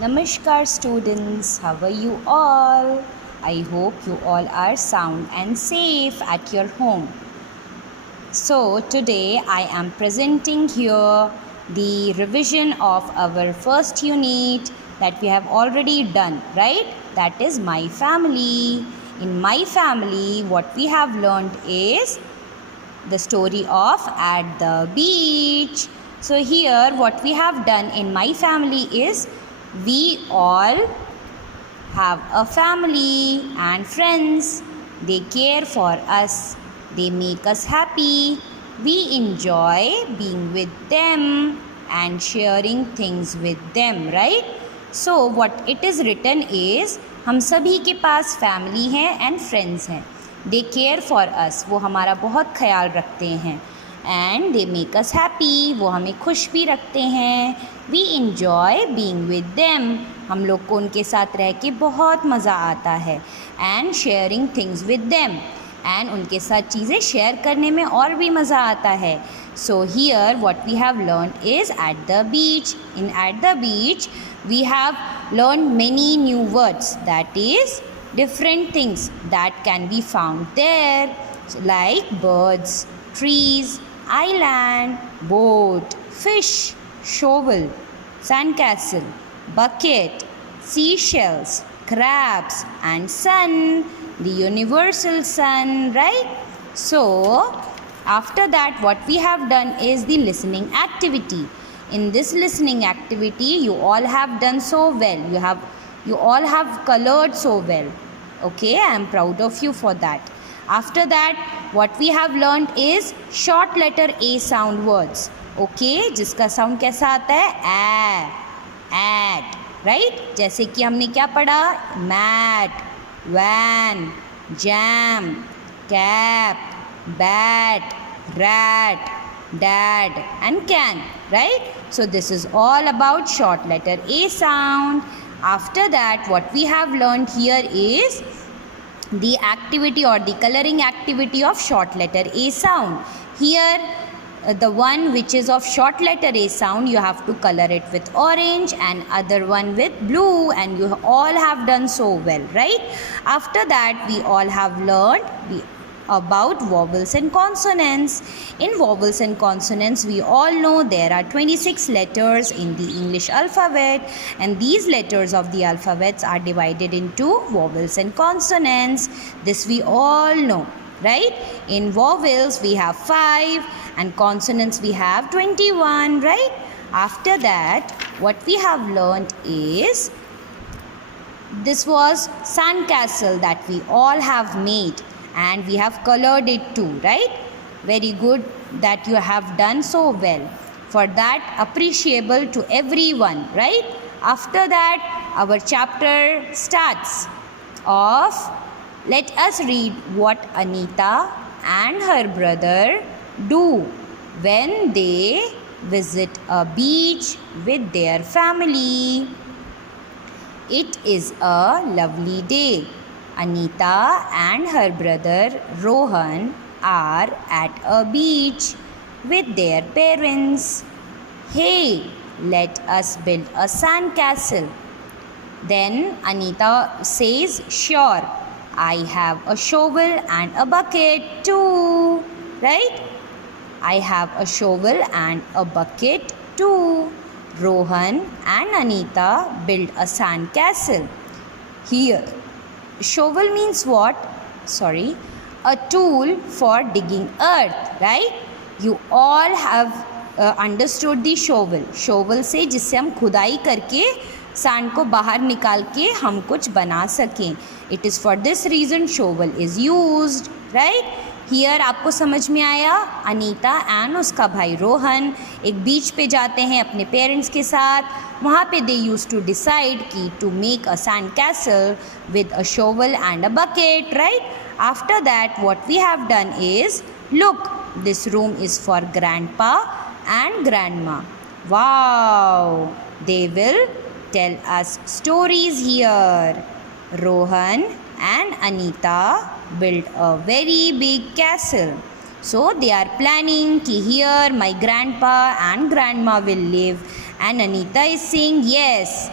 Namaskar students, how are you all? I hope you all are sound and safe at your home. So today I am presenting here the revision of our first unit that we have already done, right? That is my family. In my family, what we have learned is the story of At the Beach. So here what we have done in my family is we all have a family and friends. They care for us. They make us happy. We enjoy being with them and sharing things with them, right? So what it is written is हम सभी के पास family हैं and friends हैं. They care for us, वो हमारा बहुत ख्याल रखते हैं. And they make us happy, वो हमें खुश भी रखते हैं. We enjoy being with them, हम लोग को उनके साथ रह के बहुत मज़ा आता है. And sharing things with them, and उनके साथ चीज़ें शेयर करने में और भी मज़ा आता है. So here what we have learned is at the beach. In at the beach we have learned many new words, that is different things that can be found there, like birds, trees, island, boat, fish, shovel, sandcastle, bucket, seashells, crabs, and sun, the universal sun, right? So after that what we have done is the listening activity. In this listening activity you all have done so well. You all have colored so well. Okay, I am proud of you for that. After that what we have learned is short letter A sound words. Okay, जिसका sound कैसा आता है? At, right? जैसे कि हमने क्या पढ़ा? Mat, van, jam, cap, bat, rat, dad and can, right? So this is all about short letter A sound. After that what we have learned here is the activity or the coloring activity of short letter A sound. Here the one which is of short letter A sound, you have to color it with orange and other one with blue, and you all have done so well, right? After that we all have learned about vowels and consonants. In vowels and consonants we all know there are 26 letters in the English alphabet, and these letters of the alphabets are divided into vowels and consonants. This we all know, right? In vowels we have 5 and consonants we have 21, right? After that what we have learned is this was sandcastle that we all have made, and we have colored it too, right? Very good that you have done so well. For that appreciable to everyone, right? After that our chapter starts off. Let us read what Anita and her brother do when they visit a beach with their family. It is a lovely day. Anita and her brother Rohan are at a beach with their parents. Hey, let us build a sandcastle. Then Anita says, sure, I have a shovel and a bucket too, right? I have a shovel and a bucket too. Rohan and Anita build a sandcastle. Here shovel means what? Sorry, a tool for digging earth, right? You all have understood the shovel. shovel से जिससे हम खुदाई करके sand को बाहर निकाल के हम कुछ बना सकें. It is for this reason shovel is used, right? Here आपको समझ में आया? अनीता एंड उसका भाई रोहन एक बीच पे जाते हैं अपने पेरेंट्स के साथ. वहाँ पे दे यूज टू डिसाइड कि to make a sand castle with a shovel and a bucket, right? After that what we have done is look, this room is for grandpa and grandma. Wow, they will tell us stories here. Rohan and Anita built a very big castle. So they are planning कि here my grandpa and grandma will live, and Anita is saying yes,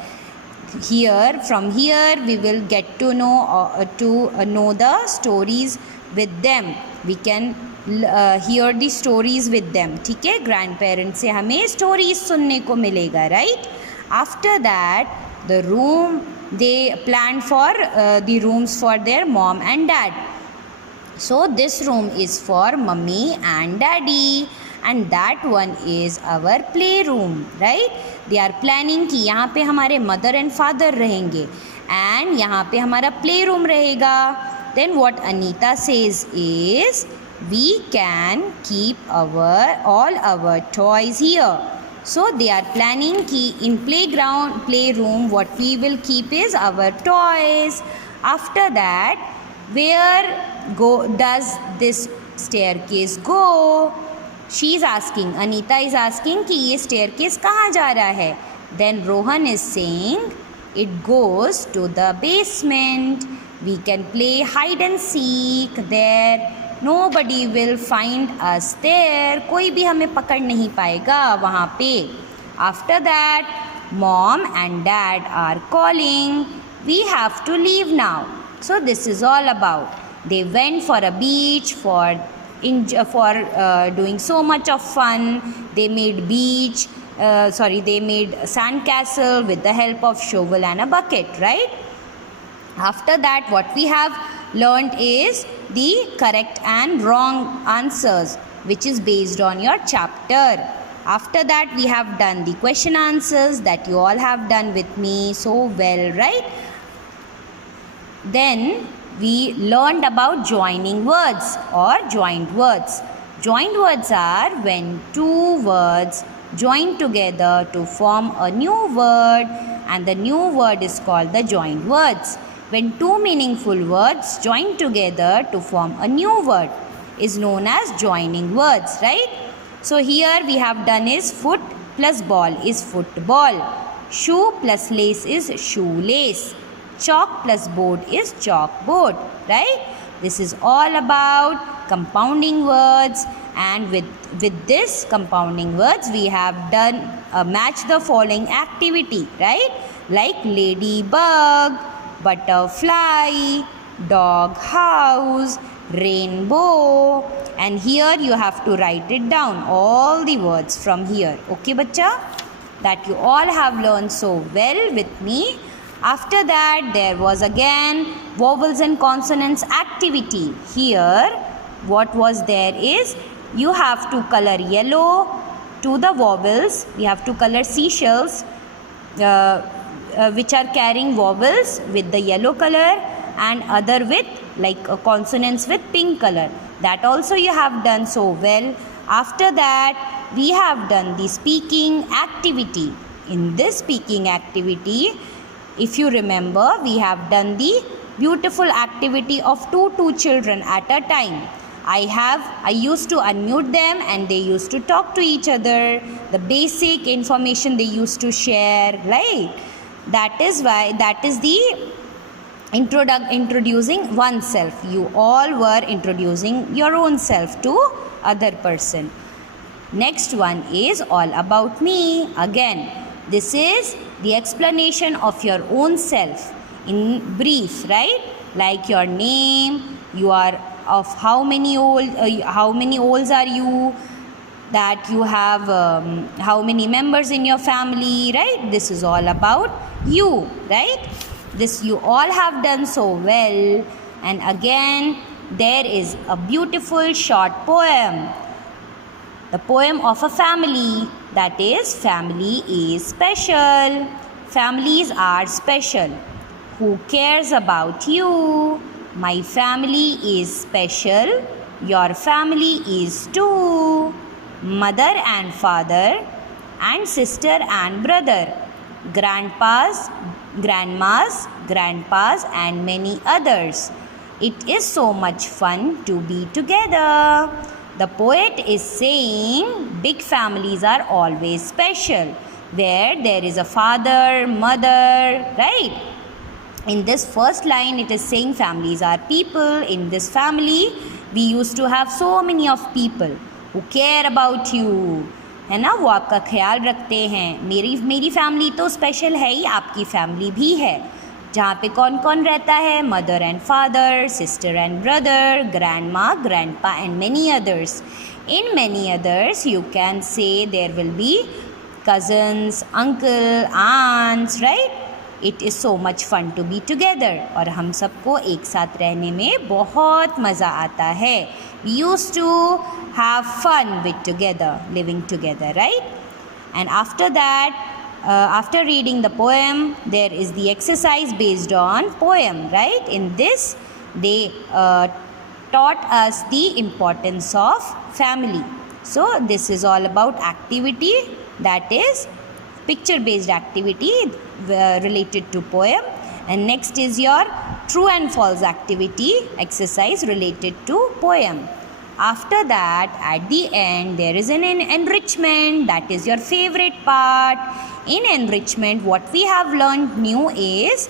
From here we will get to know the stories with them. We can hear the stories with them. ठीक है, grand parents से हमें stories सुनने को मिलेगा, right. After that the room, they planned for the rooms for their mom and dad. So this room is for mummy and daddy, and that one is our play room, right. They are planning कि यहाँ पे हमारे mother and father रहेंगे and यहाँ पे हमारा play room रहेगा. Then what Anita says is we can keep all our toys here. So they are planning कि in playroom what we will keep is our toys. After that, where does this staircase go? She is asking, Anita is asking कि ये staircase कहाँ जा रहा है. Then Rohan is saying it goes to the basement. We can play hide and seek there. Nobody will find us there. कोई भी हमें पकड़ नहीं पाएगा वहाँ पे. After that, mom and dad are calling. We have to leave now. So this is all about. They went for a beach for doing so much of fun. They made they made sandcastle with the help of shovel and a bucket, right? After that, what we have learned is the correct and wrong answers, which is based on your chapter. After that, we have done the question answers that you all have done with me so well, right? Then we learned about joining words or joined words. Joined words are when two words join together to form a new word, and the new word is called the joined words. When two meaningful words join together to form a new word is known as joining words, right? So here we have done is foot plus ball is football. Shoe plus lace is shoelace. Chalk plus board is chalkboard, right? This is all about compounding words, and with this compounding words we have done match the following activity, right? Like ladybug, butterfly, dog house, rainbow, and here you have to write it down, all the words from here. Okay, bacha? That you all have learned so well with me. After that, there was again vowels and consonants activity. Here, what was there is you have to color yellow to the vowels. We have to color seashells which are carrying vowels with the yellow color, and other with consonants with pink color. That also you have done so well. After that, we have done the speaking activity. In this speaking activity, if you remember, we have done the beautiful activity of two children at a time. I used to unmute them and they used to talk to each other. The basic information they used to share, right? That is the introducing oneself. You all were introducing your own self to other person. Next one is all about me. Again, this is the explanation of your own self in brief, right? Like your name, you are of how many olds are you, that you have how many members in your family, right? This is all about you, right? This you all have done so well. And again, there is a beautiful short poem, the poem of a family, that is, family is special. Families are special. Who cares about you? My family is special. Your family is too. Mother and father, and sister and brother, grandpas, grandmas, grandpas, and many others. It is so much fun to be together. The poet is saying big families are always special, where there is a father, mother, right? In this first line, it is saying families are people. In this family, we used to have so many of people who care about you. है ना, वो आपका ख्याल रखते हैं। मेरी family तो special है ही, आपकी फैमिली भी है, जहाँ पे कौन कौन रहता है, mother and father, sister and brother, grand माँ, ग्रैंड पा and many others. In many others you can say there will be cousins, uncle, aunts, right? It is so much fun to be together. और हम सबको एक साथ रहने में बहुत मज़ा आता है. We used to have fun with together, living together, right? And after that, after reading the poem, there is the exercise based on poem, right? In this, they taught us the importance of family. So this is all about activity, that is picture based activity related to poem. And next is your true and false activity exercise related to poem. After that, at the end, there is an enrichment, that is your favorite part. In enrichment, what we have learned new is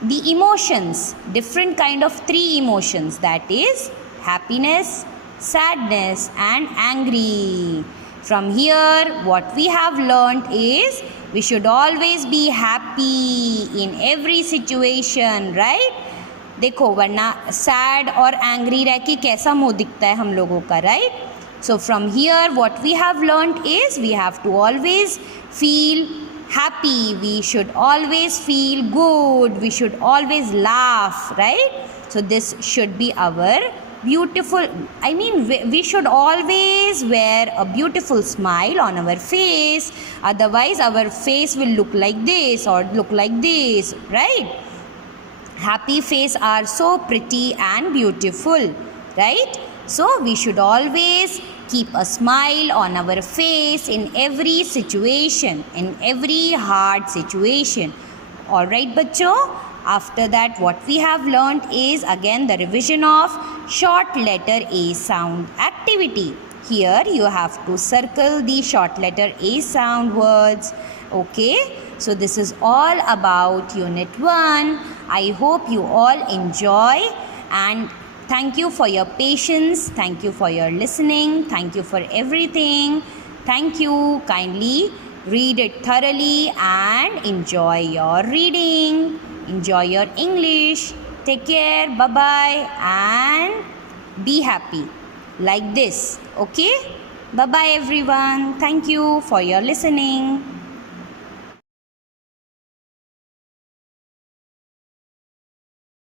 the emotions, different kind of 3 emotions, that is happiness, sadness and angry. From here, what we have learned is we should always be happy in every situation, right? देखो, वरना sad और angry रह के कैसा मुंह दिखता है हम लोगों का, right? So from here, what we have learned is we have to always feel happy, we should always feel good, we should always laugh, right? So this should be our beautiful, we should always wear a beautiful smile on our face, otherwise our face will look like this or look like this, right? Happy face are so pretty and beautiful, right? So we should always keep a smile on our face in every situation, in every hard situation. Alright, bachcho. After that, what we have learnt is again the revision of short letter A sound activity. Here you have to circle the short letter A sound words. Okay, so this is all about Unit 1. I hope you all enjoy, and thank you for your patience, thank you for your listening, thank you for everything. Thank you. Kindly read it thoroughly and enjoy your reading. Enjoy your English. Take care. Bye-bye and be happy like this. Okay? Bye-bye everyone. Thank you for your listening.